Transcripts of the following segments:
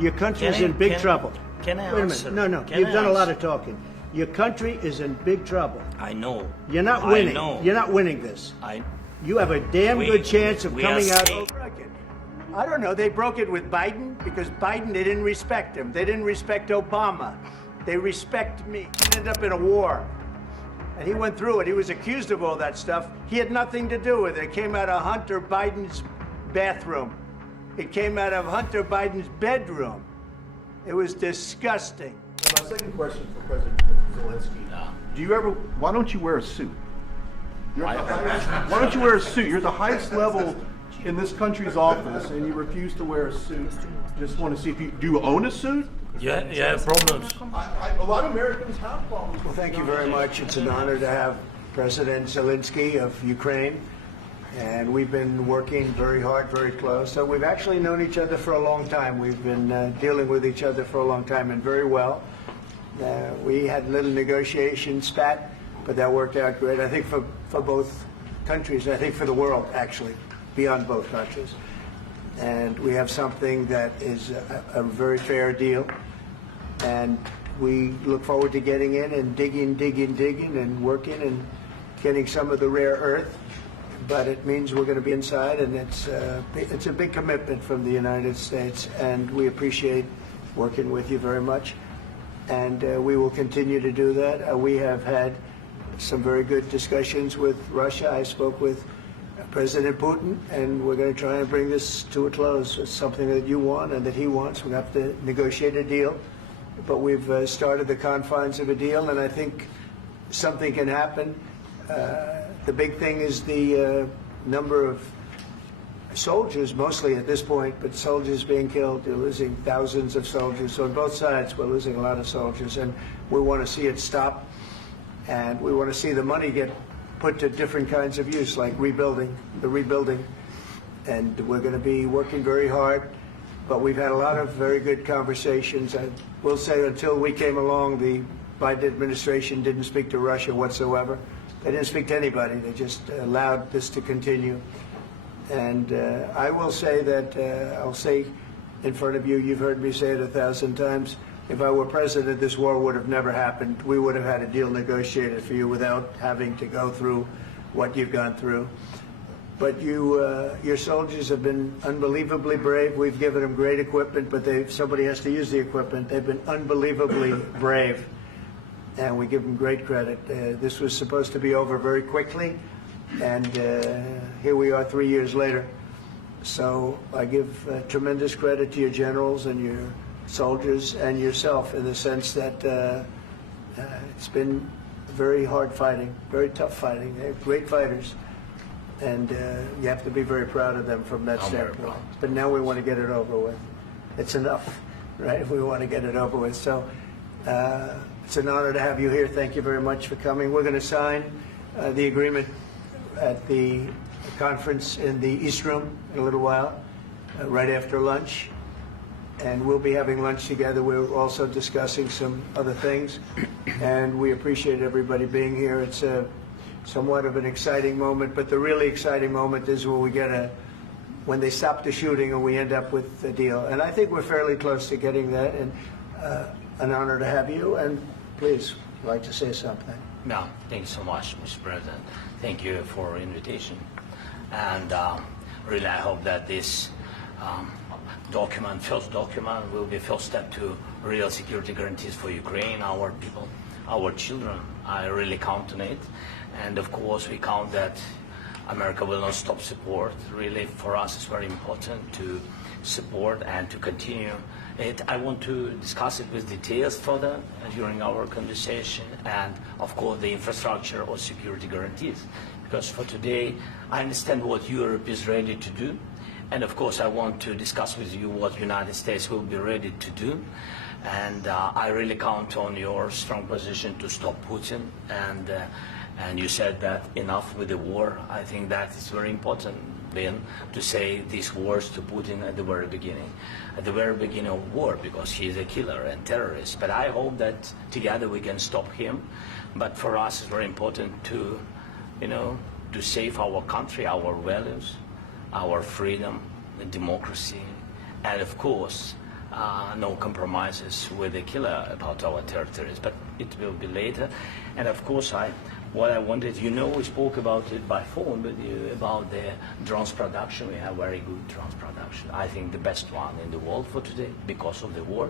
Your country's in big trouble. Can I Wait a answer? minute. No. You've done a lot of talking. Your country is in big trouble. I know. You're not winning. I know. You're not winning this. I. You have a damn good chance of coming out. I don't know. They broke it with Biden because Biden, they didn't respect him. They didn't respect Obama. They respect me. He ended up in a war. And he went through it. He was accused of all that stuff. He had nothing to do with it. It came out of Hunter Biden's bathroom. It came out of Hunter Biden's bedroom. It was disgusting. My second question for President Zelensky. Do you ever, why don't you wear a suit? Why don't you wear a suit? You're at the highest level in this country's office and you refuse to wear a suit. Just want to see if you, do you own a suit? Yeah, you have problems. A lot of Americans have problems. Well, thank you very much. It's an honor to have President Zelensky of Ukraine. And we've been working very hard, very close. So we've actually known each other for a long time. We've been dealing with each other for a long time and very well. We had a little negotiation spat, but that worked out great. I think for both countries, I think for the world, actually, beyond both countries. And we have something that is a very fair deal. And we look forward to getting in and digging and working and getting some of the rare earth. But it means we're going to be inside, and it's a big commitment from the United States, and we appreciate working with you very much. And we will continue to do that. We have had some very good discussions with Russia. I spoke with President Putin, and we're going to try and bring this to a close. It's something that you want and that he wants. We have to negotiate a deal, but we've started the confines of a deal, and I think something can happen. The big thing is the number of soldiers, mostly at this point, but soldiers being killed. They're losing thousands of soldiers. So on both sides, we're losing a lot of soldiers, and we want to see it stop. And we want to see the money get put to different kinds of use, like rebuilding. And we're going to be working very hard. But we've had a lot of very good conversations. I will say until we came along, the Biden administration didn't speak to Russia whatsoever. They didn't speak to anybody. They just allowed this to continue. And I will say that, I'll say in front of you, you've heard me say it 1,000 times, if I were president, this war would have never happened. We would have had a deal negotiated for you without having to go through what you've gone through. But your soldiers have been unbelievably brave. We've given them great equipment, but somebody has to use the equipment. They've been unbelievably brave. And we give them great credit. This was supposed to be over very quickly, and here we are 3 years later. So I give tremendous credit to your generals and your soldiers and yourself in the sense that it's been very hard fighting, very tough fighting. They're great fighters, and you have to be very proud of them from that standpoint. But now we want to get it over with. It's enough, right? We want to get it over with. So. It's an honor to have you here. Thank you very much for coming. We're going to sign the agreement at the conference in the East Room in a little while, right after lunch. And we'll be having lunch together. We're also discussing some other things. And we appreciate everybody being here. It's somewhat of an exciting moment, but the really exciting moment is when they stop the shooting and we end up with a deal. And I think we're fairly close to getting that. And an honor to have you, and please, I'd like to say something. No, thank you so much, Mr. President. Thank you for the invitation. And really, I hope that this first document, will be a first step to real security guarantees for Ukraine, our people, our children. I really count on it. And of course, we count that America will not stop support. Really, for us, it's very important to support and to continue it. I want to discuss it with details further during our conversation, and of course the infrastructure or security guarantees, because for today I understand what Europe is ready to do, and of course I want to discuss with you what the United States will be ready to do. And I really count on your strong position to stop Putin, and you said that enough with the war. I think that is very important then to say these words to Putin at the very beginning of war, because he is a killer and terrorist. But I hope that together we can stop him. But for us, it's very important to, to save our country, our values, our freedom, democracy, and of course, no compromises with the killer about our territories, but it will be later. And of course, what I wanted, we spoke about it by phone, but about the drones production. We have very good drones production. I think the best one in the world for today because of the war.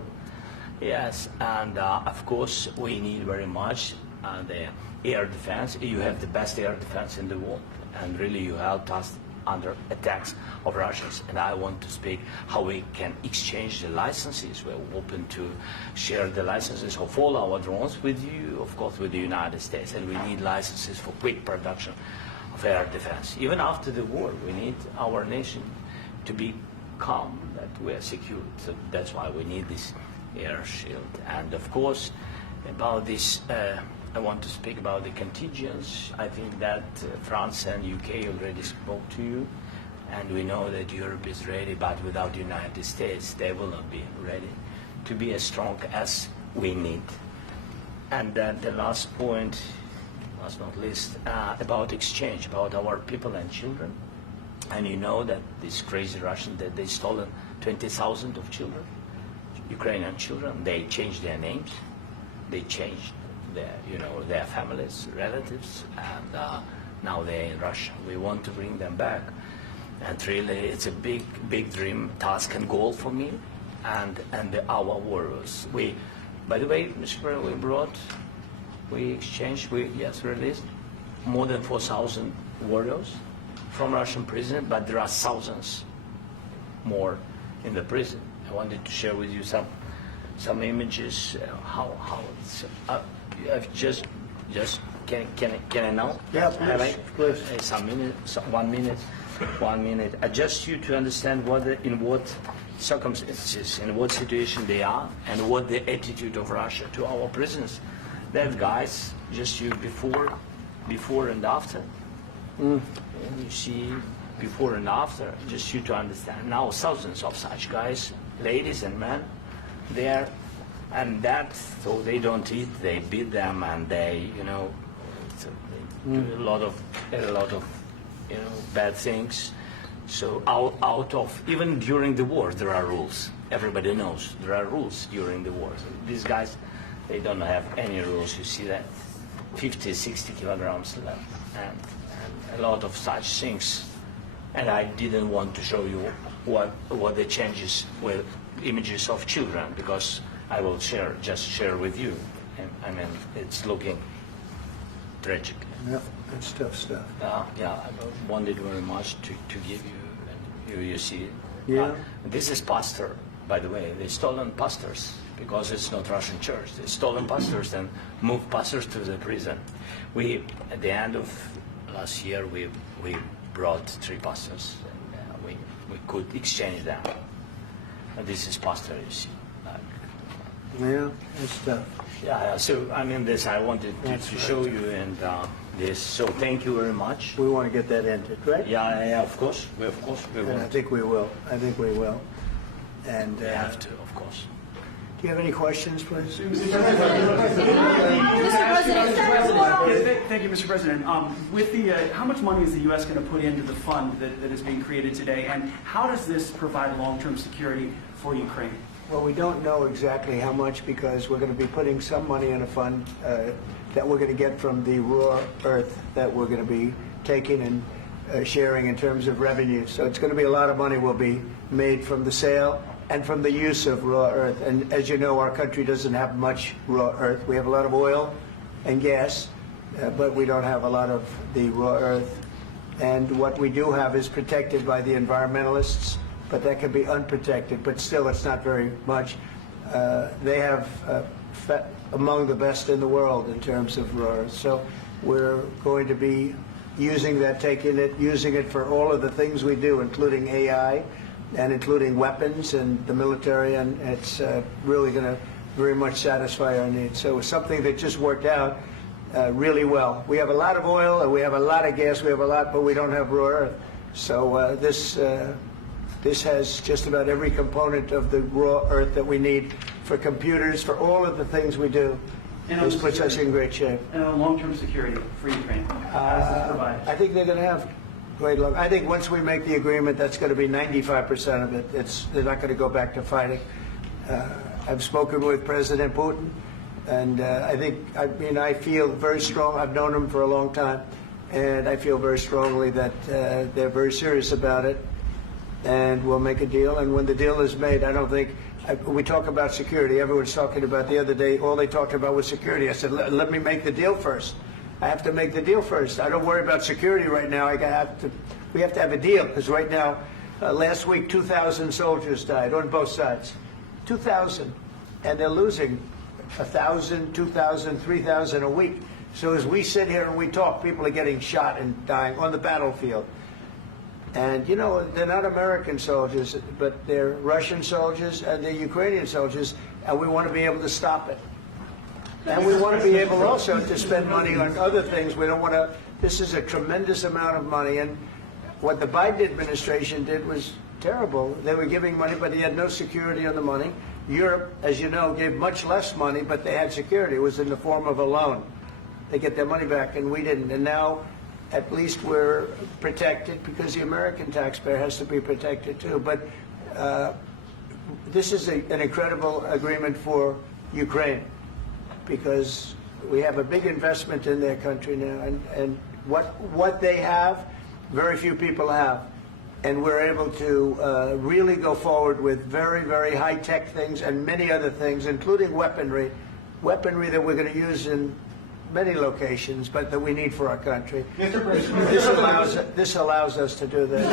Yes, and of course, we need very much the air defense. You have the best air defense in the world, and really you helped us under attacks of Russians. And I want to speak how we can exchange the licenses. We're open to share the licenses of all our drones with you, of course, with the United States. And we need licenses for quick production of air defense. Even after the war, we need our nation to be calm, that we are secure. So that's why we need this air shield. And of course, about this, I want to speak about the contingents. I think that France and UK already spoke to you, and we know that Europe is ready, but without the United States, they will not be ready to be as strong as we need. And the last point, last not least, about exchange, about our people and children. And you know that these crazy Russians, that they stolen 20,000 of children, Ukrainian children. They changed their names, they changed their families, relatives, and now they're in Russia. We want to bring them back, and really it's a big dream, task and goal for me, and our warriors. By the way, Mr. President, we released more than 4,000 warriors from Russian prison, but there are thousands more in the prison. I wanted to share with you some images. How it's. I've just can I now? Yeah, please. One minute. Just you to understand in what circumstances, in what situation they are, and what the attitude of Russia to our prisoners. That guys, just you before and after. And you see before and after, just you to understand. Now thousands of such guys, ladies and men, there. And that, so they don't eat, they beat them, and they do a lot of bad things. So out of, even during the war, there are rules. Everybody knows there are rules during the war. So these guys, they don't have any rules. You see that 50, 60 kilograms left, and a lot of such things. And I didn't want to show you what the changes with images of children, because I will share with you. And, I mean, it's looking tragic. Yeah, it's tough stuff. Yeah, I wanted very much to give you, and you see. Yeah. This is pastor, by the way. They stolen pastors because it's not Russian church. They stolen pastors and moved pastors to the prison. At the end of last year, we brought 3 pastors, and we could exchange them. And this is pastor, you see. Yeah, it's tough. Yeah, so I mean, this I wanted to show you, and this. So thank you very much. We want to get that ended, right? Yeah, of course. We And I want. think we will. And We have to, of course. do you have any questions, please? Thank you, Mr. President. With the, how much money is the U.S. going to put into the fund that is being created today, and how does this provide long-term security for Ukraine? Well, we don't know exactly how much, because we're going to be putting some money in a fund that we're going to get from the raw earth that we're going to be taking and sharing in terms of revenue. So it's going to be a lot of money will be made from the sale and from the use of raw earth. And as you know, our country doesn't have much raw earth. We have a lot of oil and gas, but we don't have a lot of the raw earth. And what we do have is protected by the environmentalists, but that can be unprotected, but still it's not very much. They have among the best in the world in terms of raw earth. So we're going to be using that, using it for all of the things we do, including AI and including weapons and the military, and it's really going to very much satisfy our needs. So it's something that just worked out really well. We have a lot of oil, and we have a lot of gas, we have a lot, but we don't have raw earth. So this has just about every component of the raw earth that we need for computers, for all of the things we do. This puts us in great shape. And on long-term security for Ukraine, how does this provide? I think they're going to have great luck. I think once we make the agreement, that's going to be 95% of it. They're not going to go back to fighting. I've spoken with President Putin, and I feel very strong. I've known him for a long time, and I feel very strongly that they're very serious about it, and we'll make a deal. And when the deal is made, I don't think we talk about security. Everyone's talking about the other day. All they talked about was security. I said, let me make the deal first. I have to make the deal first. I don't worry about security right now. We have to have a deal, because right now, last week, 2,000 soldiers died on both sides. 2,000. And they're losing 1,000, 2,000, 3,000 a week. So as we sit here and we talk, people are getting shot and dying on the battlefield. And, you know, they're not American soldiers, but they're Russian soldiers and they're Ukrainian soldiers, and we want to be able to stop it. And we want to be able also to spend money on other things. We don't want to. This is a tremendous amount of money, and what the Biden administration did was terrible. They were giving money, but they had no security on the money. Europe, as you know, gave much less money, but they had security. It was in the form of a loan. They get their money back, and we didn't. And now, at least we're protected, because the American taxpayer has to be protected too. But this is an incredible agreement for Ukraine, because we have a big investment in their country now, and what they have, very few people have. And we're able to really go forward with very, very high-tech things and many other things, including weaponry that we're going to use in many locations, but that we need for our country. Mr. President, This allows us to do that.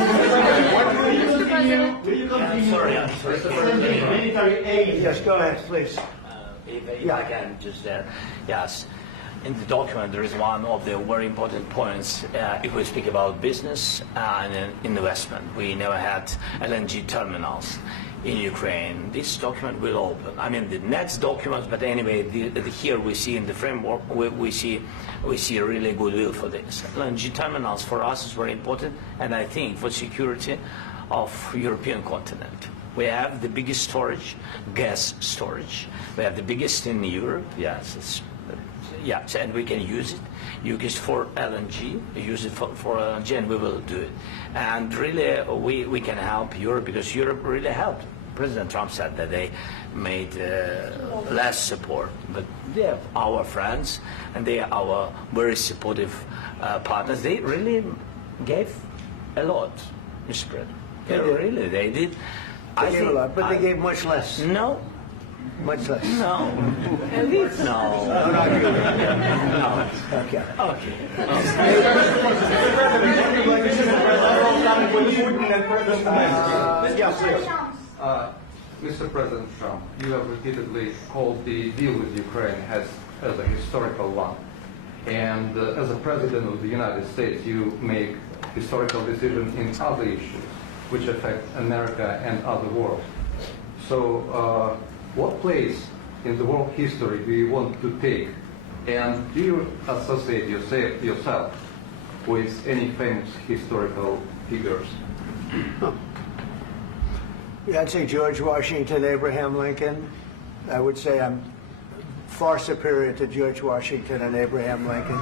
will you continue sending military aid? Yes, go ahead, please. If I can just yes. In the document, there is one of the very important points. If we speak about business and investment, we never had LNG terminals in Ukraine. This document will open. I mean, the next document, but anyway, here we see in the framework, we see really goodwill for this. LNG terminals for us is very important, and I think for security of European continent. We have the biggest storage, gas storage. We have the biggest in Europe. Yes, and we can use it. Use it for LNG. Use it for LNG, and we will do it. And really, we can help Europe, because Europe really helped. President Trump said that they made less support, but they are our friends, and they are our very supportive partners. They really gave a lot, Mr. President. They did. They gave a lot, but they gave much less. No. Much less. No. No. No. Okay. Mr. President Trump, you have repeatedly called the deal with Ukraine as a historical one. And as a President of the United States, you make historical decisions in other issues which affect America and other world. So what place in the world history do you want to take? And do you associate yourself with any famous historical figures? Yeah, I'd say George Washington, Abraham Lincoln. I would say I'm far superior to George Washington and Abraham Lincoln.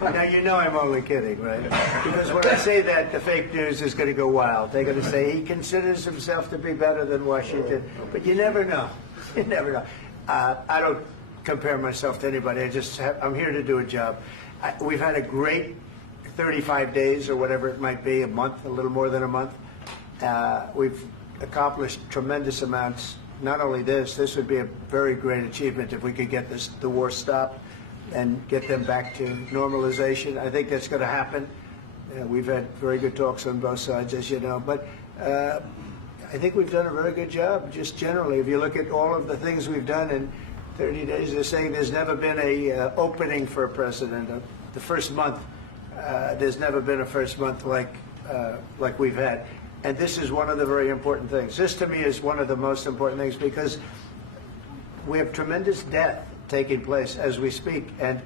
Now, you know I'm only kidding, right? Because when I say that, the fake news is going to go wild. They're going to say he considers himself to be better than Washington. But you never know. You never know. I don't compare myself to anybody. I'm here to do a job. We've had a great 35 days or whatever it might be, a month, a little more than a month. We've accomplished tremendous amounts. Not only this would be a very great achievement if we could get the war stopped and get them back to normalization. I think that's going to happen. We've had very good talks on both sides, as you know. But I think we've done a very good job, just generally. If you look at all of the things we've done in 30 days, they're saying there's never been a opening for a president. The first month, there's never been a first month like we've had. And this is one of the very important things. This, to me, is one of the most important things, because we have tremendous death taking place as we speak, and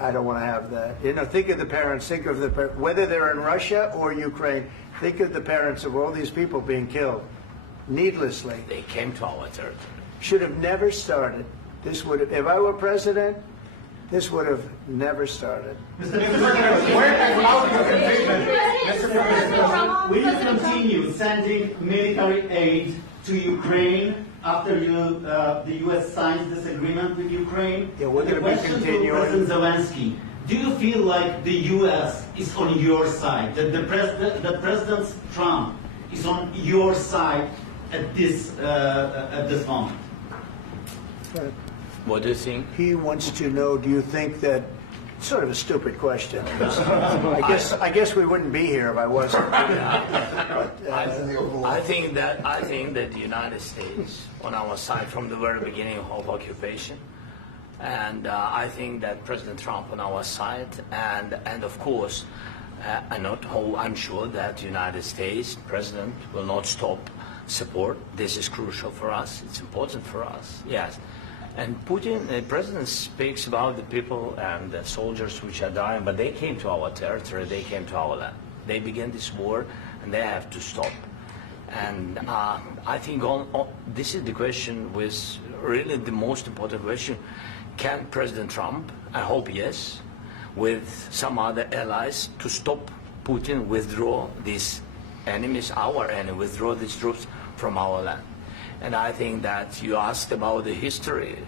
I don't want to have that. You know, think of the parents, whether they're in Russia or Ukraine, think of the parents of all these people being killed needlessly. They came to our territory. Should have never started. This would have, if I were president, this would have never started. Mr. President, where out your commitment? Mr. President, will you continue sending military aid to Ukraine after the U.S. signs this agreement with Ukraine. Yeah, we're going to be The question to continuing. President Zelensky: do you feel like the U.S. is on your side? That that President Trump is on your side at this moment? What do you think? He wants to know, do you think that, sort of a stupid question. I guess we wouldn't be here if I wasn't. I think that the United States on our side from the very beginning of occupation, and I think that President Trump on our side, and of course, I'm sure that the United States President will not stop support. This is crucial for us. It's important for us. Yes. And Putin, the president, speaks about the people and the soldiers which are dying, but they came to our territory, they came to our land. They began this war, and they have to stop. And I think this is the question, with really the most important question. Can President Trump, I hope yes, with some other allies, to stop Putin, withdraw these enemies, our enemy, withdraw these troops from our land? And I think that you asked about the history,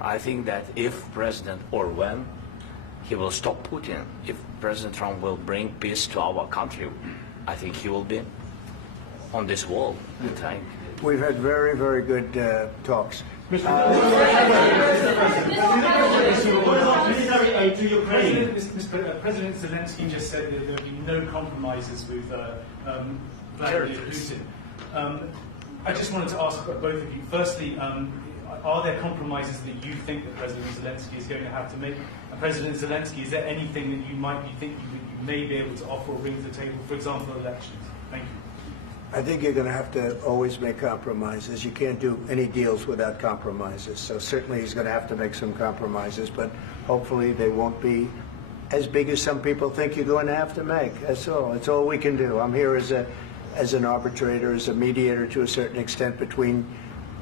I think that if President, or when, he will stop Putin, if President Trump will bring peace to our country, I think he will be on this wall. We've had very, very good talks. What about military aid to Ukraine? President Zelensky just said that there will be no compromises with Vladimir Putin. I just wanted to ask both of you, firstly, are there compromises that you think that President Zelensky is going to have to make? And President Zelensky, is there anything that you might be thinking that you may be able to offer or bring to the table, for example, elections? Thank you. I think you're going to have to always make compromises. You can't do any deals without compromises. So certainly he's going to have to make some compromises, but hopefully they won't be as big as some people think you're going to have to make. That's all. That's all we can do. I'm here as an arbitrator, as a mediator to a certain extent between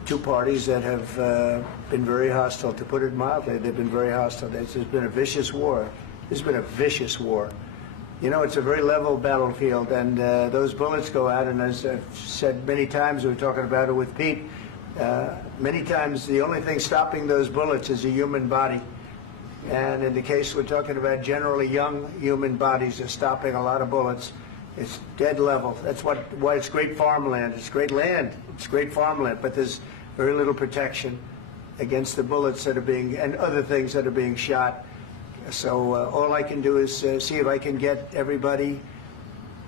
two parties that have been very hostile. To put it mildly, they've been very hostile. There's been a vicious war. There's been a vicious war. You know, it's a very level battlefield, and those bullets go out, and as I've said many times, we were talking about it with Pete, many times the only thing stopping those bullets is a human body. And in the case we're talking about, generally young human bodies are stopping a lot of bullets. It's dead level. That's why it's great farmland. It's great land. It's great farmland, but there's very little protection against the bullets that are being, and other things that are being shot. So all I can do is see if I can get everybody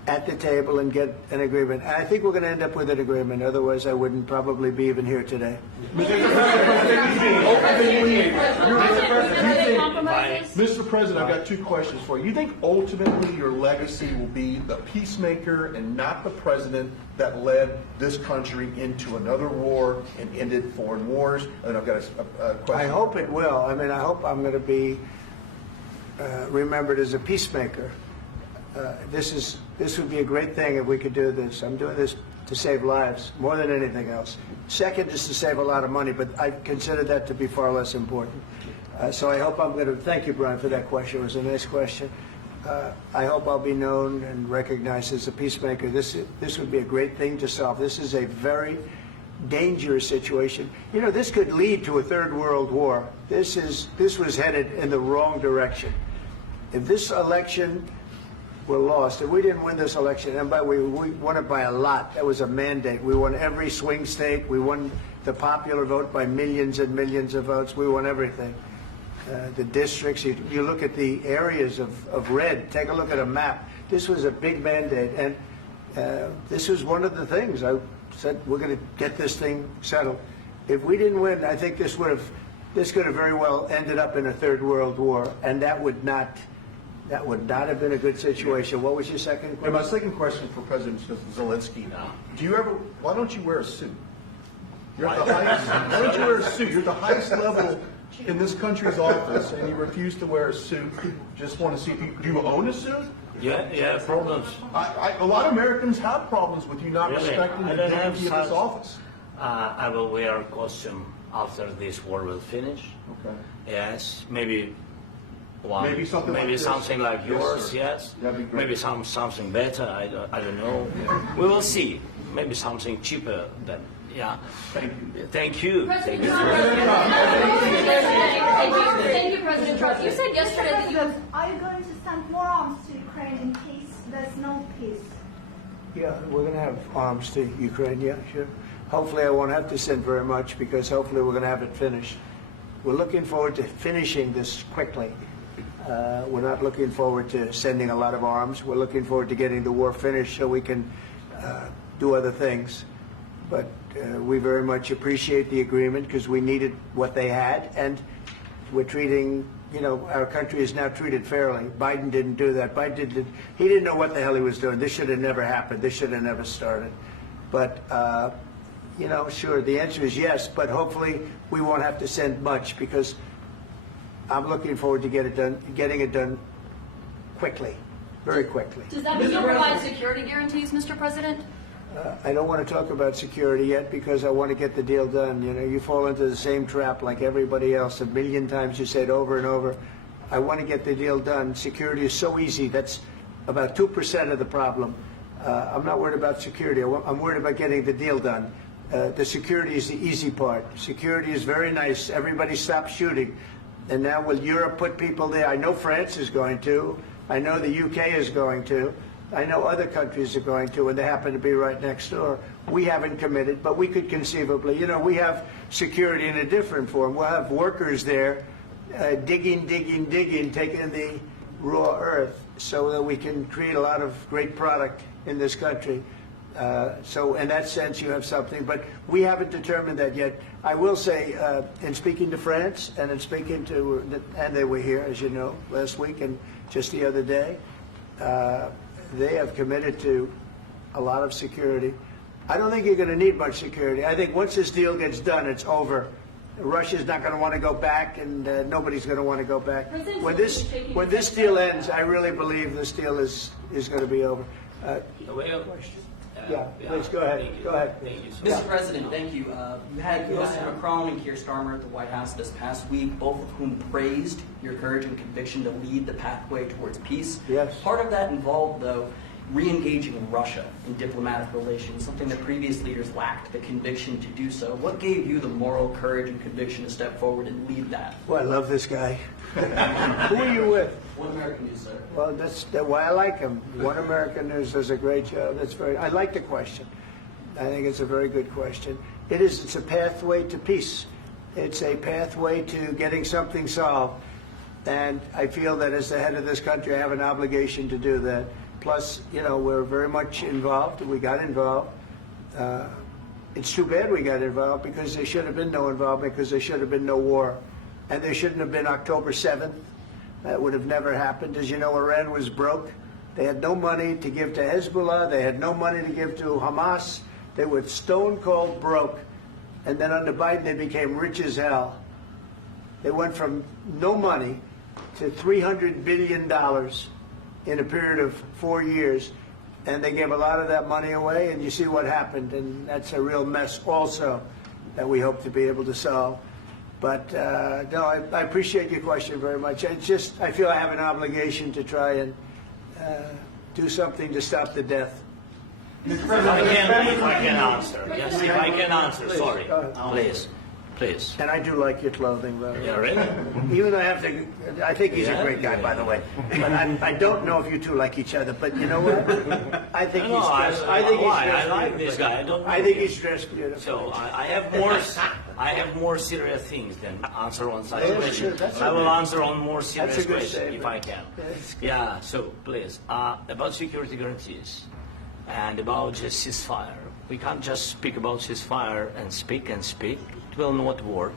at the table and get an agreement. I think we're going to end up with an agreement. Otherwise, I wouldn't probably be even here today. Mr. President, I've got two questions for you. You think ultimately your legacy will be the peacemaker and not the president that led this country into another war and ended foreign wars? And I've got a question. I hope it will. I mean, I hope I'm going to be remembered as a peacemaker. This would be a great thing if we could do this. I'm doing this to save lives more than anything else. Second is to save a lot of money, but I consider that to be far less important. So I hope I'm going to, thank you, Brian, for that question. It was a nice question. I hope I'll be known and recognized as a peacemaker. This would be a great thing to solve. This is a very dangerous situation. You know, this could lead to a third world war. This was headed in the wrong direction. If this election were lost, if we didn't win this election, and we won it by a lot, that was a mandate. We won every swing state. We won the popular vote by millions and millions of votes. We won everything. The districts, you look at the areas of red, take a look at a map. This was a big mandate, and this was one of the things. I said, we're going to get this thing settled. If we didn't win, I think this could have very well ended up in a third world war, and that would not have been a good situation. What was your second question? And my second question for President Zelensky: why don't you wear a suit? You're at the highest. Why don't you wear a suit? You're at the highest level in this country's office, and you refuse to wear a suit. Just want to see if do you own a suit? Yeah, problems. A lot of Americans have problems with you not respecting the dignity of this office. I will wear a costume after this war will finish. Okay. Yes, maybe something like yours. Yes, maybe something better. I don't know. We will see. Maybe something cheaper than Yeah. Thank you. Thank you. President Thank you. Trump, thank you, President Trump. You said yesterday that you have... Are you going to send more arms to Ukraine in case there's no peace? Yeah, we're going to have arms to Ukraine, yeah, sure. Hopefully I won't have to send very much because hopefully we're going to have it finished. We're looking forward to finishing this quickly. We're not looking forward to sending a lot of arms. We're looking forward to getting the war finished so we can do other things. But we very much appreciate the agreement because we needed what they had, and we're treating, you know, our country is now treated fairly. Biden didn't do that. He didn't know what the hell he was doing. This should have never happened. This should have never started. But, you know, sure, the answer is yes, but hopefully we won't have to send much because I'm looking forward to getting it done quickly, very quickly. Does that mean you'll provide security guarantees, Mr. President? I don't want to talk about security yet because I want to get the deal done. You know, you fall into the same trap like everybody else. A million times you say it over and over. I want to get the deal done. Security is so easy. That's about 2% of the problem. I'm not worried about security. I'm worried about getting the deal done. The security is the easy part. Security is very nice. Everybody stops shooting. And now will Europe put people there? I know France is going to. I know the UK is going to. I know other countries are going to, and they happen to be right next door. We haven't committed, but we could conceivably. You know, we have security in a different form. We'll have workers there digging, taking the raw earth so that we can create a lot of great product in this country. So in that sense, you have something, but we haven't determined that yet. I will say, in speaking to France and in speaking to, and they were here, as you know, last week and just the other day, they have committed to a lot of security. I don't think you're going to need much security. I think once this deal gets done, it's over. Russia's not going to want to go back, and nobody's going to want to go back. When this deal ends, I really believe this deal is going to be over. Yeah, please go ahead. Go ahead. Thank you. Mr. President, thank you. You had Mr. Macron and Keir Starmer at the White House this past week, both of whom praised your courage and conviction to lead the pathway towards peace. Yes. Part of that involved, though, re-engaging Russia in diplomatic relations, something that previous leaders lacked the conviction to do so. What gave you the moral courage and conviction to step forward and lead that? Well, I love this guy. Who are you with? One American News, sir. Well, that's why I like him. One American News does a great job. I like the question. I think it's a very good question. It's a pathway to peace. It's a pathway to getting something solved. And I feel that as the head of this country, I have an obligation to do that. Plus, you know, we're very much involved. We got involved. It's too bad we got involved because there should have been no involvement because there should have been no war. And there shouldn't have been October 7th. That would have never happened. As you know, Iran was broke. They had no money to give to Hezbollah. They had no money to give to Hamas. They were stone cold broke. And then under Biden, they became rich as hell. They went from no money to $300 billion in a period of 4 years. And they gave a lot of that money away. And you see what happened. And that's a real mess also that we hope to be able to solve. But no, I appreciate your question very much. I feel I have an obligation to try and do something to stop the death. If I can answer. Yes, if I can answer. Sorry. Please. And I do like your clothing, though. Yeah, really? Even though I think he's a great guy, by the way. But I don't know if you two like each other. But you know what? I think he's dressed. I like this guy. I think he's dressed beautiful. So I have more serious things than answer on such questions. Sure, I will answer on more serious questions statement. if I can. Yeah. So please, about security guarantees and about just ceasefire. We can't just speak about ceasefire and speak. It will not work.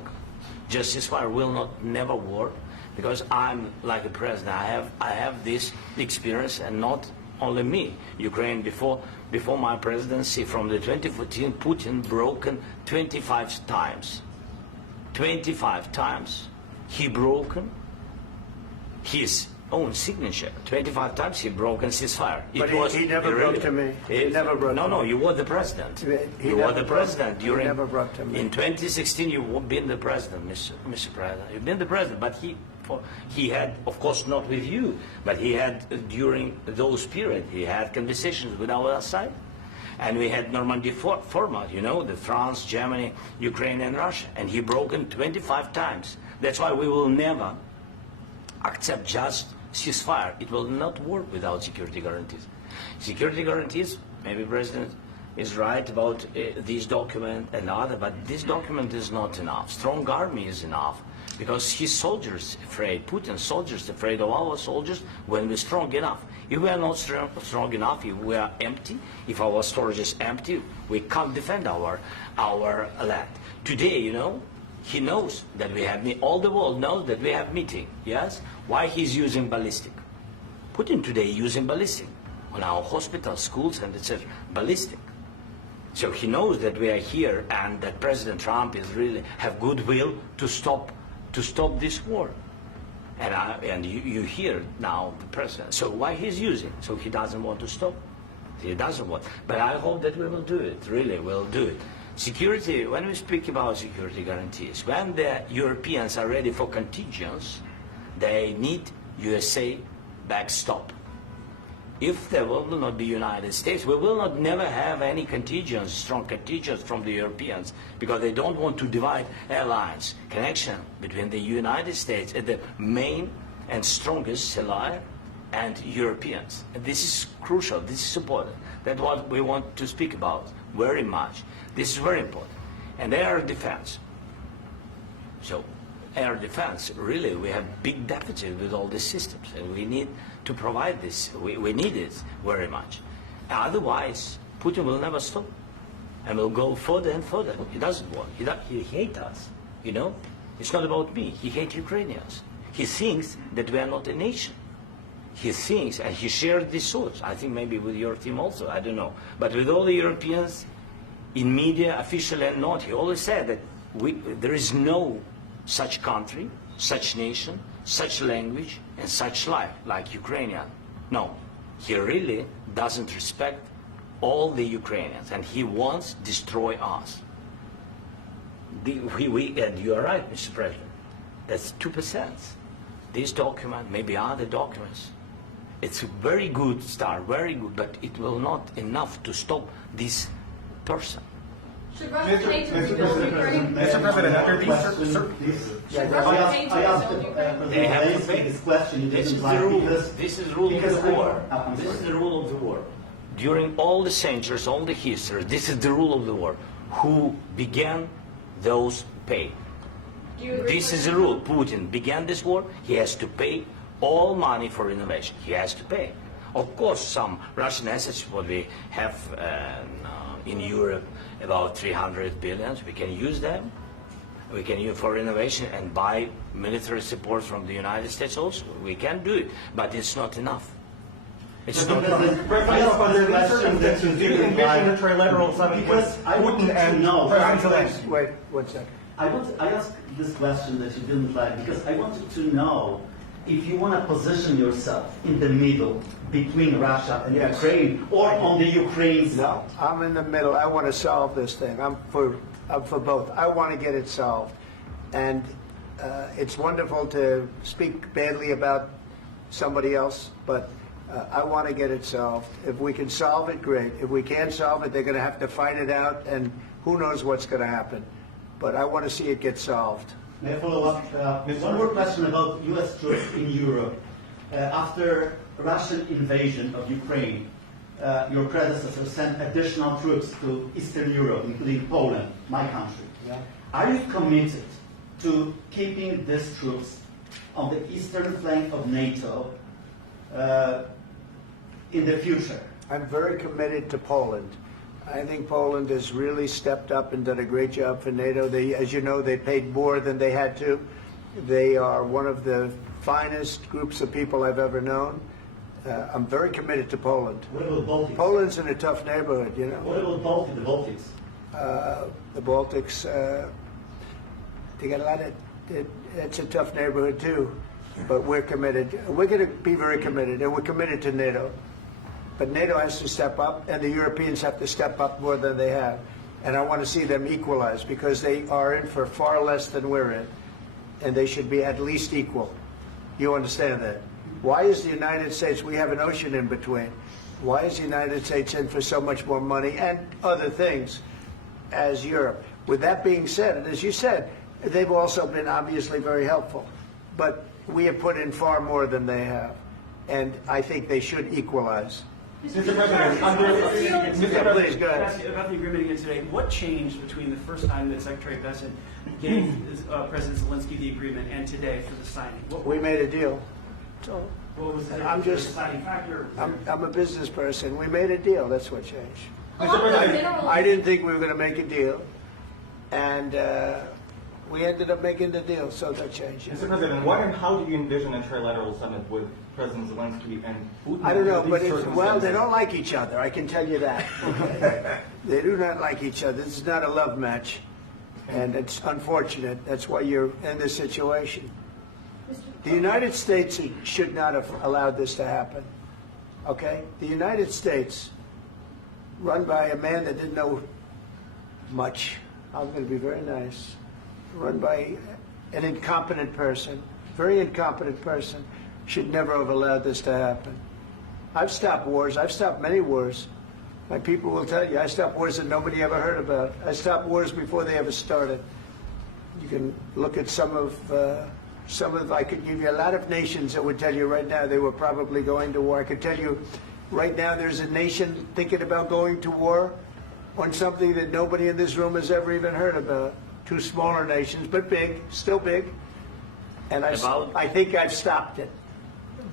Just ceasefire will never work because I'm like the president. I have this experience, and not only me. Ukraine before my presidency, from the 2014, Putin broken 25 times. 25 times he broken his own signature. 25 times he broken ceasefire. But he never broke to me. He never broke to me. No, you were the president. You were the president during. He never broke to me. In 2016, you've been the president, Mr. President. You've been the president, but he had, of course, not with you, but he had during those periods. He had conversations with our side. And we had Normandy format, you know, the France, Germany, Ukraine, and Russia. And he broken 25 times. That's why we will never accept just ceasefire. It will not work without security guarantees. Security guarantees, maybe President is right about this document and other, but this document is not enough. Strong army is enough, because his soldiers afraid, Putin's soldiers afraid of our soldiers when we're strong enough. If we are not strong enough, if we are empty, if our storage is empty, we can't defend our land. Today, you know, he knows that we have, all the world knows that we have meeting, yes? Why he's using ballistic? Putin today using ballistic on our hospitals, schools, and etc. Ballistic. So he knows that we are here and that President Trump is really have goodwill to stop this war. And you hear now the president. So why he's using? So he doesn't want to stop. He doesn't want. But I hope that we will do it. Really, we'll do it. Security. When we speak about security guarantees, when the Europeans are ready for contingents, they need USA backstop. If there will not be United States, we will not never have any contingents, strong contingents from the Europeans, because they don't want to divide alliance, connection between the United States and the main and strongest ally and Europeans. And this is crucial, this is important. That's what we want to speak about very much. This is very important. And air defense. So air defense, really, we have big deficit with all these systems, and we need to provide this. We need it very much. Otherwise, Putin will never stop, and will go further and further. He doesn't want. He hates us. You know, it's not about me. He hates Ukrainians. He thinks that we are not a nation. He thinks, and he shared these thoughts. I think maybe with your team also. I don't know, but with all the Europeans, in media, officially and not, he always said that there is no such country, such nation, such language, and such life like Ukrainian. No, he really doesn't respect all the Ukrainians, and he wants to destroy us. And you are right, Mr. President. That's 2%. This document, maybe other documents, it's a very good start, very good, but it will not enough to stop this person. Should Russia pay to rebuild Ukraine? Mr. President, under these Should Russia pay to rebuild Ukraine? They have to pay. This question, This is the rule. This is the rule of the war. This is the rule of the war. During all the centuries, all the history, this is the rule of the war. Who began, those pay. This is the rule. Putin began this war. He has to pay all money for innovation. He has to pay. Of course, some Russian assets, what we have in Europe, about 300 billion, we can use them. We can use for innovation and buy military support from the United States also. We can do it, but it's not enough. It's not enough. Do you envision a trilateral summit with Putin and President Zelensky? Wait 1 second. I asked this question that you didn't like because I wanted to know if you want to position yourself in the middle between Russia and Ukraine, or on the Ukraine side. No, I'm in the middle. I want to solve this thing. I'm for both. I want to get it solved. And it's wonderful to speak badly about somebody else, but I want to get it solved. If we can solve it, great. If we can't solve it, they're going to have to fight it out, and who knows what's going to happen. But I want to see it get solved. May I follow up? One more question about U.S. troops in Europe. After Russian invasion of Ukraine, your predecessor sent additional troops to Eastern Europe, including Poland, my country. Yeah. Are you committed to keeping these troops on the eastern flank of NATO in the future? I'm very committed to Poland. I think Poland has really stepped up and done a great job for NATO. As you know, they paid more than they had to. They are one of the finest groups of people I've ever known. I'm very committed to Poland. What about Baltics? Poland's in a tough neighborhood, you know. What about the Baltics? The Baltics, they got a lot of, it's a tough neighborhood too. But we're committed. We're going to be very committed, and we're committed to NATO. But NATO has to step up, and the Europeans have to step up more than they have. And I want to see them equalize, because they are in for far less than we're in. And they should be at least equal. You understand that? Why is the United States, we have an ocean in between. Why is the United States in for so much more money and other things as Europe? With that being said, and as you said, they've also been obviously very helpful. But we have put in far more than they have. And I think they should equalize. Mr. President, Please, go ahead. Ask you about the agreement again today. What changed between the first time that Secretary Bessent gave President Zelensky the agreement and today for the signing? We made a deal. So What was the I'm just, deciding factor? I'm a business person. We made a deal. That's what changed. Along with minerals. I didn't think we were going to make a deal. And we ended up making the deal, so that changed. Mr. President, what and how do you envision a trilateral summit with President Zelensky and Putin? I don't know, but These well, they circumstances? don't like each other. I can tell you that. They do not like each other. This is not a love match, and it's unfortunate. That's why you're in this situation. The United States should not have allowed this to happen. Okay, the United States, run by a man that didn't know much. I'm going to be very nice. Run by an incompetent person, very incompetent person, should never have allowed this to happen. I've stopped wars. I've stopped many wars. My people will tell you, I stopped wars that nobody ever heard about. I stopped wars before they ever started. You can look at some of, I could give you a lot of nations that would tell you right now they were probably going to war. I could tell you right now there's a nation thinking about going to war on something that nobody in this room has ever even heard about. Two smaller nations, but big, still big. And I think I've stopped it.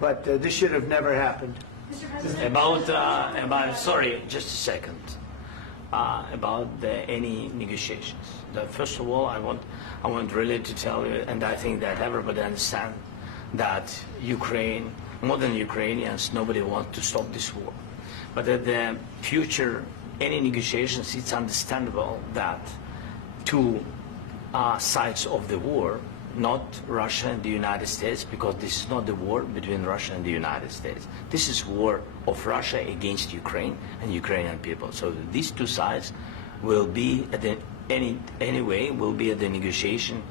But this should have never happened. Mr. President, About sorry, just a second. About any negotiations. First of all, I want really to tell you, and I think that everybody understands that Ukraine, more than Ukrainians, nobody wants to stop this war. But at the future, any negotiations, it's understandable that two sides of the war, not Russia and the United States, because this is not the war between Russia and the United States. This is war of Russia against Ukraine and Ukrainian people. So these two sides will be at the anyway will be at the negotiation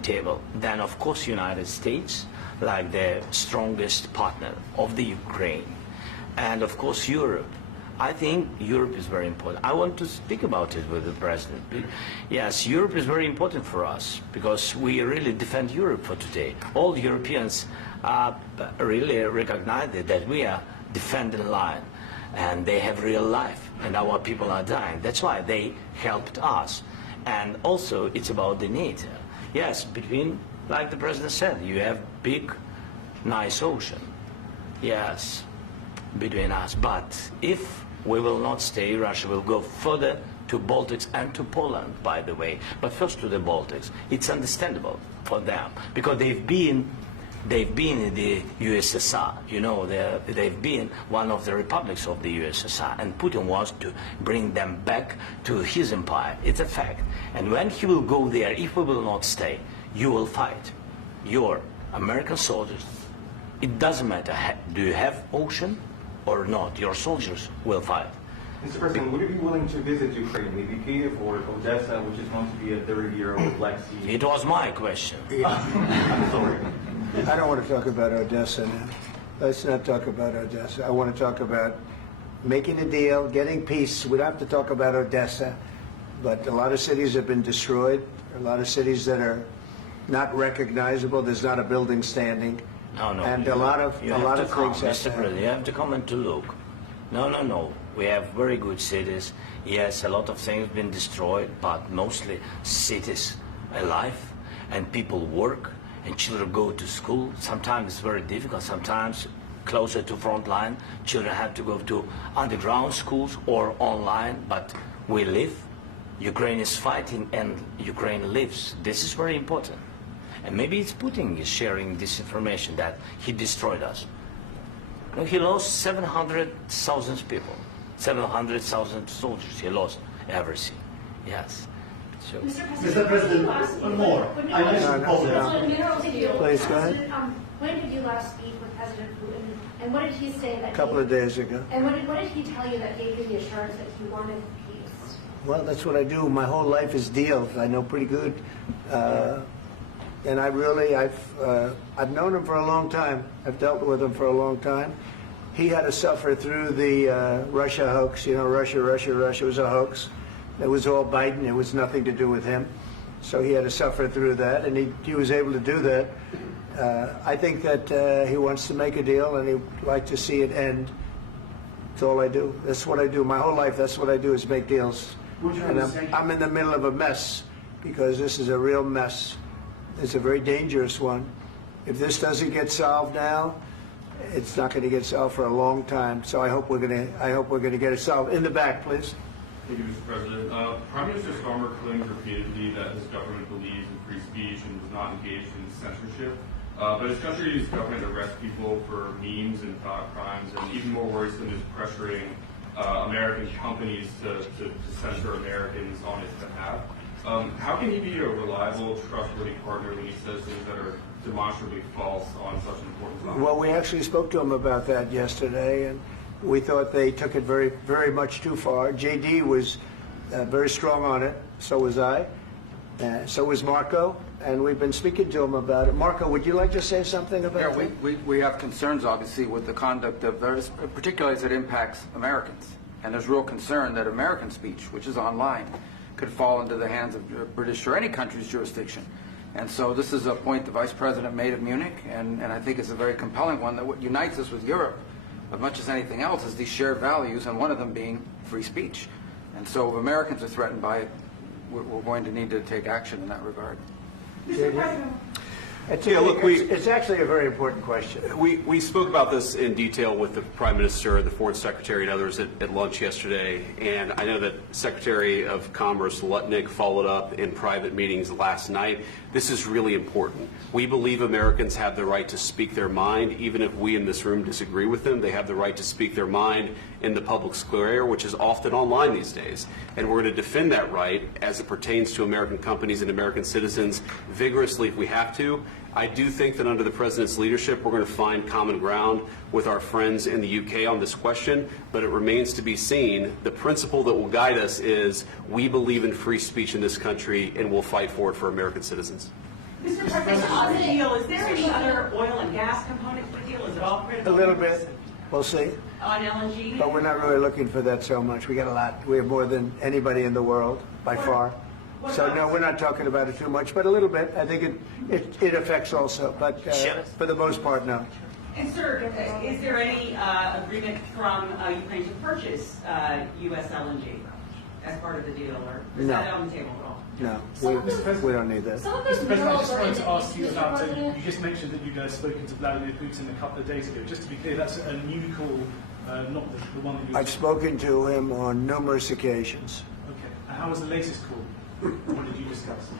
table. Then of course United States, like the strongest partner of the Ukraine, and of course Europe. I think Europe is very important. I want to speak about it with the President. Yes, Europe is very important for us because we really defend Europe for today. All Europeans really recognize that we are defending line and they have real life and our people are dying. That's why they helped us. And also it's about the NATO. Yes, between, like the President said, you have big, nice ocean. Yes, between us. But if we will not stay, Russia will go further to Baltics and to Poland, by the way. But first to the Baltics. It's understandable for them because they've been in the USSR. You know, they've been one of the republics of the USSR, and Putin wants to bring them back to his empire. It's a fact. And when he will go there, if we will not stay, you will fight. Your American soldiers, it doesn't matter, do you have ocean or not, your soldiers will fight. Mr. President, would you be willing to visit Ukraine, maybe Kyiv or Odessa, which is known to be a third year of the Black Sea? It was my question. I'm sorry. I don't want to talk about Odessa now. Let's not talk about Odessa. I want to talk about making a deal, getting peace. We don't have to talk about Odessa, but a lot of cities have been destroyed. A lot of cities that are not recognizable. There's not a building standing. No. And a lot of things. Mr. President, you have to come and to look. No. We have very good cities. Yes, a lot of things have been destroyed, but mostly cities alive, and people work, and children go to school. Sometimes it's very difficult. Sometimes closer to front line, children have to go to underground schools or online. But we live. Ukraine is fighting, and Ukraine lives. This is very important. And maybe it's Putin is sharing this information that he destroyed us. No, he lost 700,000 people, 700,000 soldiers. He lost everything. Yes. So. Mr. President, one more. I mentioned Poland. Please, go ahead. When did you last speak with President Putin, and what did he say that? A couple of days ago. And what did he tell you that gave you the assurance that he wanted peace? Well, that's what I do. My whole life is deals. I know pretty good. And I've known him for a long time. I've dealt with him for a long time. He had to suffer through the Russia hoax. You know, Russia was a hoax. It was all Biden. It was nothing to do with him. So he had to suffer through that, and he was able to do that. I think that he wants to make a deal, and he'd like to see it end. That's all I do. That's what I do. My whole life, that's what I do, is make deals. And I'm in the middle of a mess, because this is a real mess. It's a very dangerous one. If this doesn't get solved now, it's not going to get solved for a long time. So I hope we're going to get it solved. In the back, please. Thank you, Mr. President. Prime Minister Starmer claimed repeatedly that his government believes in free speech and was not engaged in censorship. But his country's government arrests people for memes and thought crimes, and even more worrisome is pressuring American companies to censor Americans on his behalf. How can he be a reliable, trustworthy partner when he says things that are demonstrably false on such an important topic? Well, we actually spoke to him about that yesterday, and we thought they took it very, very much too far. JD was very strong on it. So was I. So was Marco. And we've been speaking to him about it. Marco, would you like to say something about that? We have concerns, obviously, with the conduct of those, particularly as it impacts Americans. And there's real concern that American speech, which is online, could fall into the hands of British or any country's jurisdiction. And so this is a point the Vice President made at Munich, and I think it's a very compelling one, that what unites us with Europe, as much as anything else, is these shared values, and one of them being free speech. And so if Americans are threatened by it, we're going to need to take action in that regard. Mr. President. It's actually a very important question. We spoke about this in detail with the Prime Minister, the Foreign Secretary, and others at lunch yesterday. And I know that Secretary of Commerce Lutnick followed up in private meetings last night. This is really important. We believe Americans have the right to speak their mind, even if we in this room disagree with them. They have the right to speak their mind in the public square, which is often online these days. And we're going to defend that right as it pertains to American companies and American citizens vigorously if we have to. I do think that under the President's leadership, we're going to find common ground with our friends in the UK on this question, but it remains to be seen. The principle that will guide us is we believe in free speech in this country, and we'll fight for it for American citizens. Mr. President, on the deal, is there any other oil and gas component to the deal? Is it all critical? A little bit. We'll see. On LNG? But we're not really looking for that so much. We got a lot. We have more than anybody in the world, by far. So no, we're not talking about it too much, but a little bit. I think it affects also, but for the most part, no. And sir, is there any agreement from Ukraine to purchase U.S. LNG as part of the deal, or is that on the table at all? No, we don't need that. Mr. President, I just wanted to ask you about, you just mentioned that you guys spoken to Vladimir Putin a couple of days ago. Just to be clear, that's a new call, not the one that you... I've spoken to him on numerous occasions. Okay. And how was the latest call? What did you discuss?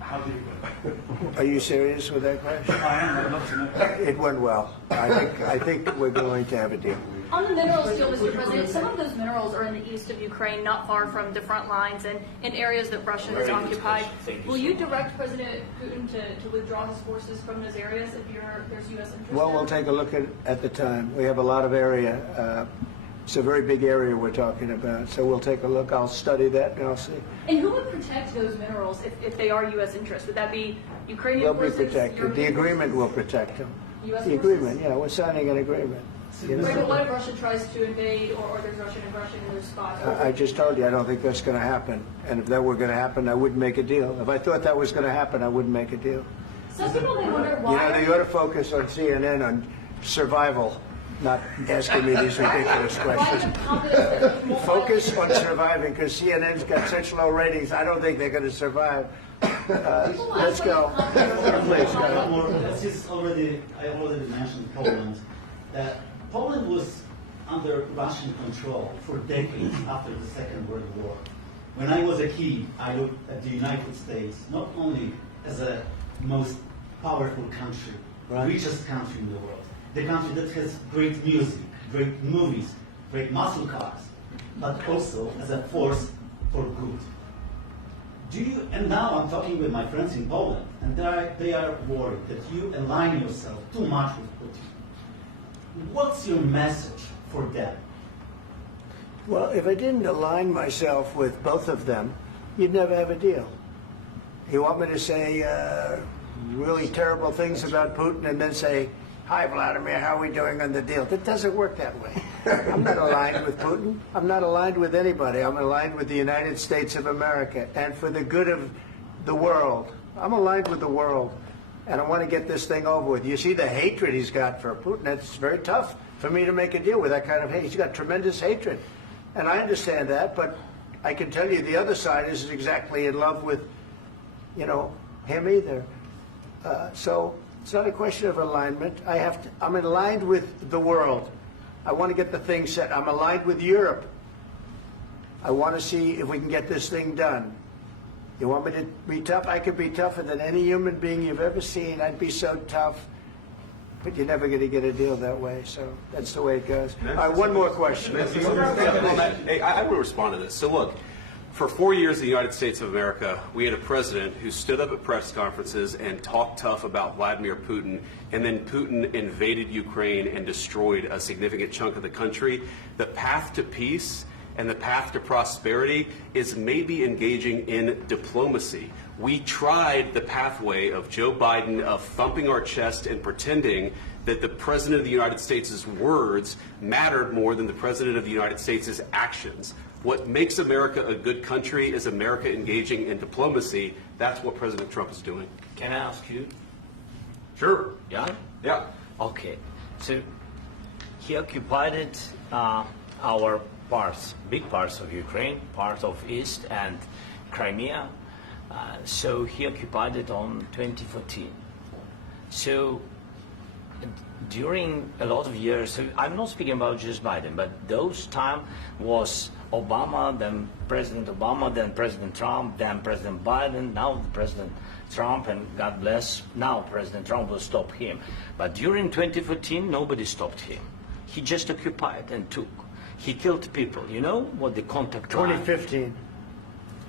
How did it go? Are you serious with that question? I am. I'd love to know. It went well. I think we're going to have a deal. On the minerals deal, Mr. President, some of those minerals are in the east of Ukraine, not far from the front lines and in areas that Russia has occupied. Will you direct President Putin to withdraw his forces from those areas if there's U.S. interest? Well, we'll take a look at the time. We have a lot of area. It's a very big area we're talking about, so we'll take a look. I'll study that and I'll see. And who would protect those minerals if they are U.S. interests? Would that be Ukrainian forces? They'll be protected. The agreement will protect them. U.S. The agreement, yeah, we're signing an agreement. Right, but what if Russia tries to invade or there's Russian aggression in those spots? I just told you I don't think that's going to happen. And if that were going to happen, I wouldn't make a deal. If I thought that was going to happen, I wouldn't make a deal. Some people may wonder why. You know, they ought to focus on CNN on survival, not asking me these ridiculous questions. Focus on surviving, because CNN's got such low ratings. I don't think they're going to survive. Let's go. Please, go. I already mentioned Poland. Poland was under Russian control for decades after the Second World War. When I was a kid, I looked at the United States not only as a most powerful country, richest country in the world, the country that has great music, great movies, great muscle cars, but also as a force for good. And now I'm talking with my friends in Poland, and they are worried that you align yourself too much with Putin. What's your message for them? Well, if I didn't align myself with both of them, you'd never have a deal. You want me to say really terrible things about Putin and then say hi, Vladimir, how are we doing on the deal? It doesn't work that way. I'm not aligned with Putin. I'm not aligned with anybody. I'm aligned with the United States of America. And for the good of the world, I'm aligned with the world. And I want to get this thing over with. You see the hatred he's got for Putin. It's very tough for me to make a deal with that kind of hate. He's got tremendous hatred. And I understand that, but I can tell you the other side isn't exactly in love with, him either. So it's not a question of alignment. I'm aligned with the world. I want to get the thing set. I'm aligned with Europe. I want to see if we can get this thing done. You want me to be tough? I could be tougher than any human being you've ever seen. I'd be so tough. But you're never going to get a deal that way. So that's the way it goes. All right, one more question. Hey, I want to respond to this. So look, for 4 years in the United States of America, we had a president who stood up at press conferences and talked tough about Vladimir Putin, and then Putin invaded Ukraine and destroyed a significant chunk of the country. The path to peace and the path to prosperity is maybe engaging in diplomacy. We tried the pathway of Joe Biden of thumping our chest and pretending that the President of the United States' words mattered more than the President of the United States' actions. What makes America a good country is America engaging in diplomacy. That's what President Trump is doing. Can I ask you? Sure. Yeah? Yeah. Okay. So he occupied our parts, big parts of Ukraine, part of East and Crimea. So he occupied it on 2014. So during a lot of years, so I'm not speaking about just Biden, but those time was Obama, then President Obama, then President Trump, then President Biden, now President Trump, and God bless, now President Trump will stop him. But during 2014, nobody stopped him. He just occupied and took. He killed people. You know what the contact line? 2015.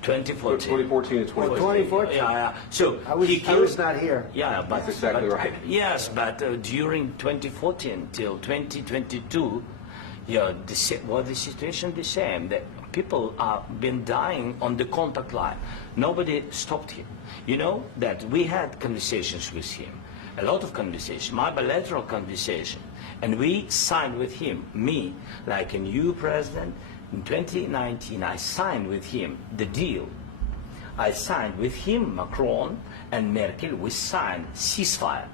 2014 and 2014. 2014. Yeah. So I was not here. Yeah, but that's exactly right. Yes, but during 2014 till 2022, the situation the same. The people are been dying on the contact line. Nobody stopped him. You know that we had conversations with him, a lot of conversations, my bilateral conversation, and we signed with him. Me, like a new president. In 2019, I signed with him the deal. I signed with him, Macron and Merkel, we signed ceasefire.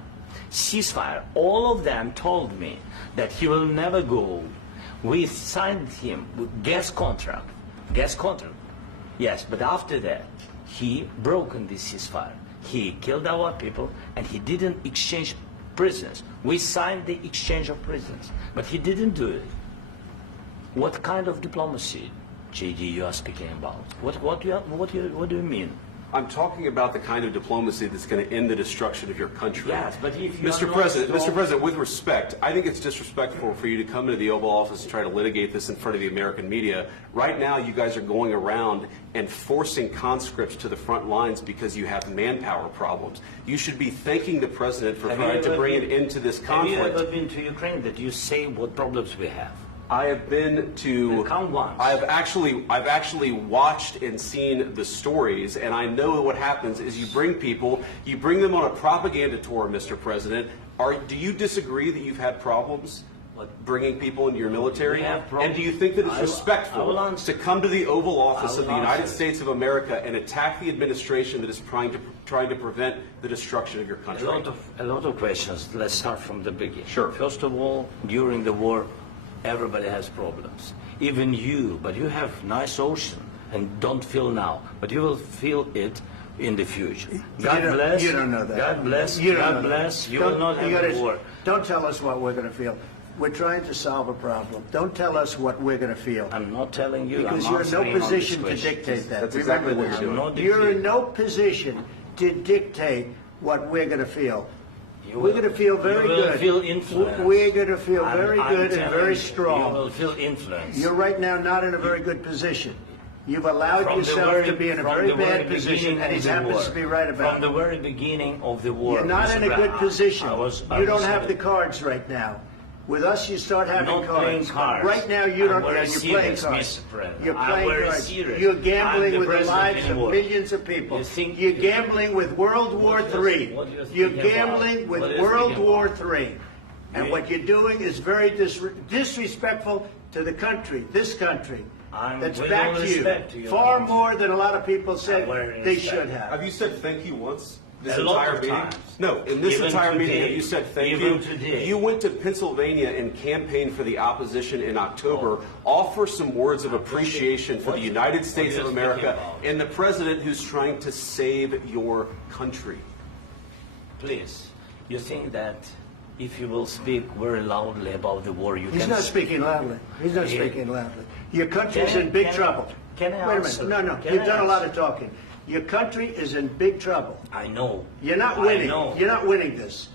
Ceasefire. All of them told me that he will never go. We signed him with gas contract. Gas contract. Yes, but after that, he broken this ceasefire. He killed our people and he didn't exchange prisoners. We signed the exchange of prisoners, but he didn't do it. What kind of diplomacy, JD, you are speaking about? What do you mean? I'm talking about the kind of diplomacy that's going to end the destruction of your country. Yes, but if you Mr. President, with respect, I think it's disrespectful for you to come into the Oval Office and try to litigate this in front of the American media. Right now, you guys are going around and forcing conscripts to the front lines because you have manpower problems. You should be thanking the President for trying to bring an end to this conflict. Have you ever been to Ukraine that you say what problems we have? I have been to. Count once. I've actually watched and seen the stories, and I know what happens is you bring them on a propaganda tour, Mr. President. Do you disagree that you've had problems bringing people into your military? And do you think that it's respectful to come to the Oval Office of the United States of America and attack the administration that is trying to prevent the destruction of your country? A lot of questions. Let's start from the beginning. Sure. First of all, during the war, everybody has problems. Even you, but you have nice ocean and don't feel now, but you will feel it in the future. God bless. You don't know that. God bless. You don't God know bless. that. You will not have a war. Don't tell us what we're going to feel. We're trying to solve a problem. Don't tell us what we're going to feel. I'm not telling you. Because I'm you're in no answering on position this to question. dictate that. That's exactly what you're doing. You're in no position to dictate what we're going to feel. We're going to feel very good. You will feel influence. We're going to feel very good and very strong. You will feel influence. You're right now not in a very good position. You've allowed yourself to be in a very bad position, and he happens to be right about it. From the very beginning of the war. You're not in a good position. You don't have the the cards right now. With us, you start having not playing cards. cards. Right now, you don't. I'm very You're playing serious, cards. Mr. President. You're I'm playing very cards. serious. You're I'm gambling the with the president lives of anymore. millions of people. You think You're gambling with World War III. You're gambling with World War III. And what you're doing is very disrespectful to the country, this country. That's with back all to respect to you. your Far country. more than a lot of people said Very they respect. should have. Have you said thank you once? This A lot entire of meeting? times. No, in this Even entire meeting, today. have you said thank Even you? today. You went to Pennsylvania and campaigned for the opposition in October. Offer some words of appreciation for the United States what of are you speaking America about? and the president who's trying to save your country. Please, you think that if you will speak very loudly about the war, you He's can... not speaking loudly. He's not Yeah. speaking loudly. Your country is Can I- in big can I- trouble. can I Wait a answer? minute. No, Can You've I done a lot answer? of talking. Your country is in big trouble. I know. You're not I winning. know. You're not winning this.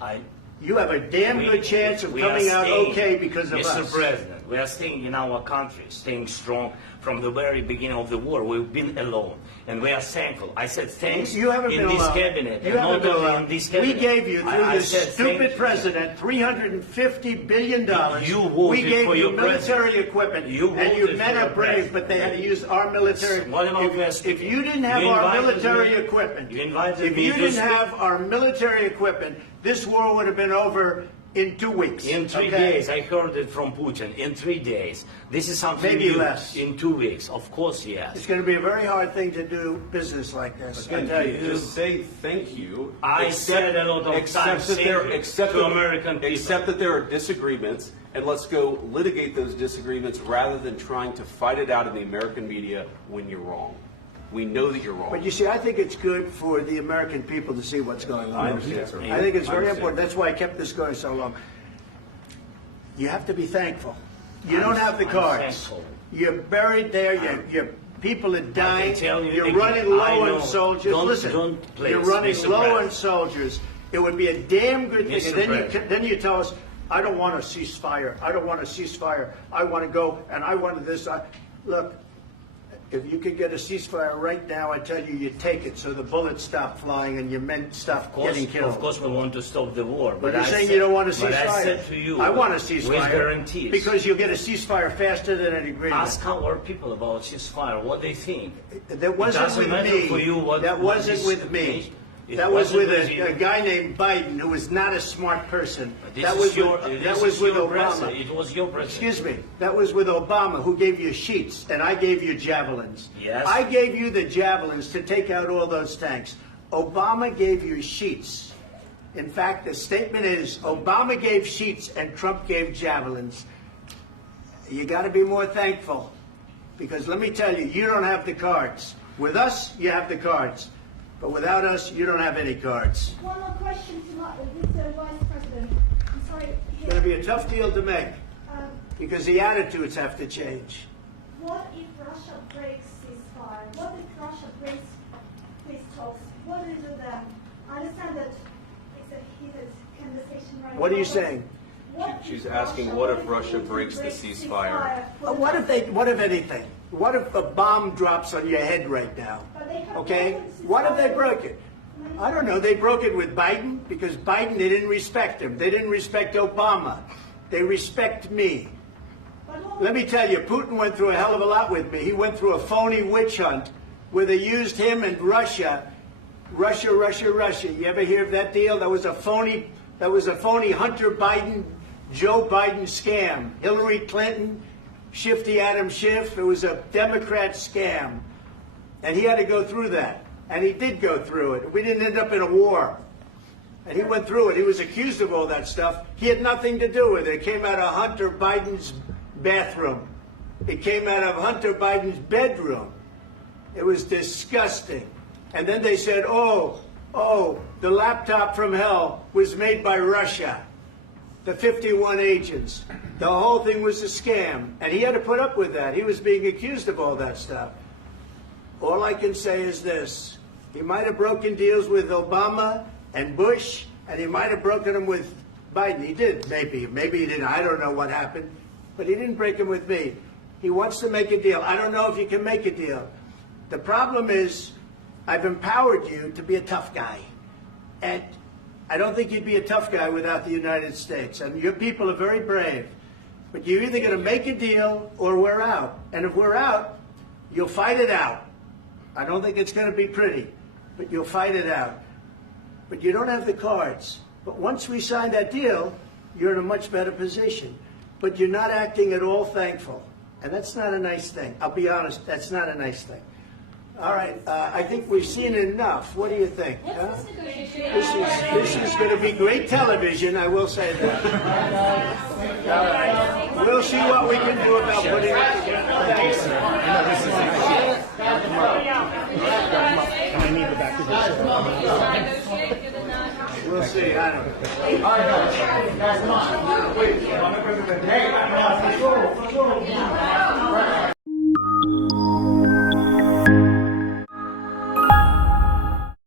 You have a damn good chance of we are coming out staying, okay because of Mr. us. President, we are staying in our country, staying strong from the very beginning of the war. We've been alone, and we are thankful. I said thanks You haven't in been this alone. cabinet, You and haven't not been only alone. in this We cabinet. gave you, through I this said thank stupid you. president, $350 billion. You voted we gave for you your military president. equipment, You and you voted men for are your brave, president. but they had to use our military. What about West? If you didn't have You our invited military me- equipment, you invited if me you to didn't speak- have our military equipment, this war would have been over in 2 weeks. In 3 okay? days, I heard it from Putin. In 3 days, this is something Maybe new. less. In 2 weeks, of course, yes. It's going to be a very hard thing to do business like this. I Again, tell you. just say thank you. I said a lot of times that there, thank you except to that- American people. Except that there are disagreements, and let's go litigate those disagreements rather than trying to fight it out in the American media when you're wrong. We know that you're wrong. But you see, I think it's good for the American people to see what's going on. I understand, sir. I think it's I very understand. important. That's why I kept this going so long. You have to be thankful. You don't have the I'm cards. thankful. You're buried there. Your people are dying. tell you You're again, running I low know. on soldiers. Don't- Listen, don't please, you're running Mr. low on President. soldiers. It would be a damn good thing. Mr. And President. then you tell us, I don't want a ceasefire. I don't want a ceasefire. I want to go, and I want this. Look, if you could get a ceasefire right now, I tell you, you take it so the bullets stop flying and your men stop getting killed. Of course, we want to stop the war. But you're I saying said- you don't want a ceasefire. But I said to you, I want a with ceasefire. guarantees. Because you'll get a ceasefire faster than an agreement. Ask our people about ceasefire, what they think. That wasn't doesn't with matter me. for you what- That what wasn't is- with me. It That was wasn't with with you. a guy named Biden who was not a smart person. This That is was your- with, this that is was with your Obama. president. It was your president. Excuse me. That was with Obama, who gave you sheets, and I gave you javelins. Yes. I gave you the javelins to take out all those tanks. Obama gave you sheets. In fact, the statement is Obama gave sheets and Trump gave javelins. You got to be more thankful, because let me tell you, you don't have the cards. With us, you have the cards. But without us, you don't have any cards. One more question to Mr. Vice President. I'm sorry. It's going to be a tough deal to make, Um, because the attitudes have to change. what if Russia breaks ceasefire? What if Russia breaks peace talks? What do you do then? I understand that it's a heated conversation right now. What are you but saying? what if She's asking, what if Russia Putin breaks the ceasefire? What if anything? What if a bomb drops on your head right now? But they have Okay? broken ceasefire. What if they broke it? I don't know. They broke it with Biden because Biden, they didn't respect him. They didn't respect Obama. They respect me. Let me tell you, Putin went through a hell of a lot with me. He went through a phony witch hunt where they used him and Russia. Russia. You ever hear of that deal? That was a phony Hunter Biden, Joe Biden scam. Hillary Clinton, Shifty Adam Schiff. It was a Democrat scam. And he had to go through that. And he did go through it. We didn't end up in a war. And he went through it. He was accused of all that stuff. He had nothing to do with it. It came out of Hunter Biden's bathroom. It came out of Hunter Biden's bedroom. It was disgusting. And then they said, oh, the laptop from hell was made by Russia. The 51 agents. The whole thing was a scam. And he had to put up with that. He was being accused of all that stuff. All I can say is this. He might have broken deals with Obama and Bush, and he might have broken them with Biden. He did, maybe. Maybe he didn't. I don't know what happened. But he didn't break them with me. He wants to make a deal. I don't know if you can make a deal. The problem is, I've empowered you to be a tough guy. And I don't think you'd be a tough guy without the United States. And your people are very brave. But you're either going to make a deal or we're out. And if we're out, you'll fight it out. I don't think it's going to be pretty, but you'll fight it out. But you don't have the cards. But once we sign that deal, you're in a much better position. But you're not acting at all thankful. And that's not a nice thing. I'll be honest, that's not a nice thing. All right, I think we've seen enough. What do you think? Huh? This is going to be great television, I will say that. All right. We'll see what we can do about putting it together. Thanks. I need the back of We'll see. I don't know. All right, guys, come on. Wait,